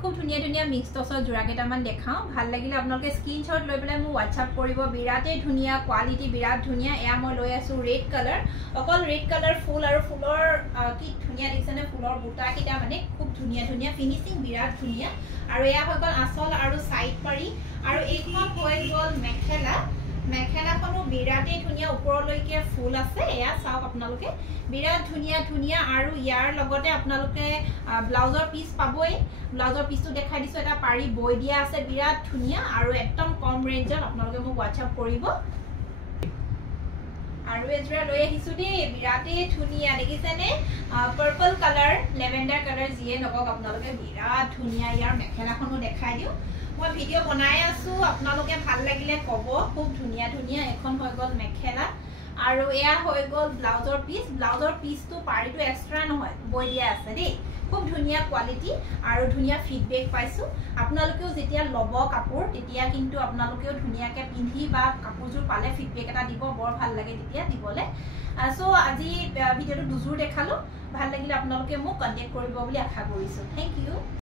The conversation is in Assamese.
খুব ধুনিয়া ধুনিয়া মিক্স টসৰ জোৰা কেইটামান দেখাও ভাল লাগিলে আপোনালোকে স্ক্ৰিনশ্বট লৈ পেলাই মোক WhatsApp কৰিব বিৰাটে ধুনিয়া কোৱালিটি বিৰাট ধুনিয়া এয়া মই লৈ আছো ৰেড কালাৰ অকল ৰেড কালাৰ ফুল আৰু ফুলৰ কি ধুনিয়া দিছনে ফুলৰ বুটা কিটা মানে খুব ধুনিয়া ধুনিয়া ফিনিশিং বিৰাট ধুনিয়া আৰু এয়া হৈ গল আসল আৰু সাইড পাৰি আৰু এইখন হৈ গল মেখেলাখনো বিৰাটে ধুনিয়া ওপৰলৈকে ফুল আছে এয়া চাওক আপোনালোকে বিৰাট ধুনিয়া ধুনিয়া আৰু ইয়াৰ লগতে আপোনালোকে ব্লাউজৰ পিস পাবই ব্লাউজৰ পিসটো দেখাই দিছো এটা পাৰি বৈ দিয়া আছে বিৰাট ধুনিয়া আৰু একদম কম ৰেঞ্জত আপোনালোকে মোক WhatsApp কৰিব আৰু এজৰা লৈ আহিছো দে বিৰাটে ধুনিয়া দেখিছেনে পাৰ্পল কালাৰ লেভেণ্ডাৰ কালাৰ জিয়ে নকক আপোনালোকে বিৰাট ধুনিয়া ইয়াৰ মেখেলাখনো দেখাই দিও মই ভিডিও বনাই আছো আপোনালোকে ভাল লাগিলে কব খুব ধুনিয়া ধুনিয়া এখন হৈ গল মেখেলা আৰু এয়া হৈ গল ব্লাউজৰ পিসটো পাৰিটো এক্সট্ৰা নহয় বৈ দিয়া আছে দেই খুব ধুনিয়া কোৱালিটি আৰু ধুনিয়া ফিডবেক পাইছো আপোনালোকেও যেতিয়া লব কাপোৰ তেতিয়া কিন্তু আপোনালোকেও ধুনিয়াকে পিন্ধি বা কাপোৰজোৰ পালে ফিডবেক এটা দিব বৰ ভাল লাগে তেতিয়া দিবলে সো আজি ভিডিওটো দুজোৰ দেখালো ভাল লাগিলে আপোনালোকে মোক কন্টাক্ট কৰিব বুলি আশা কৰিছো থ্যাংক ইউ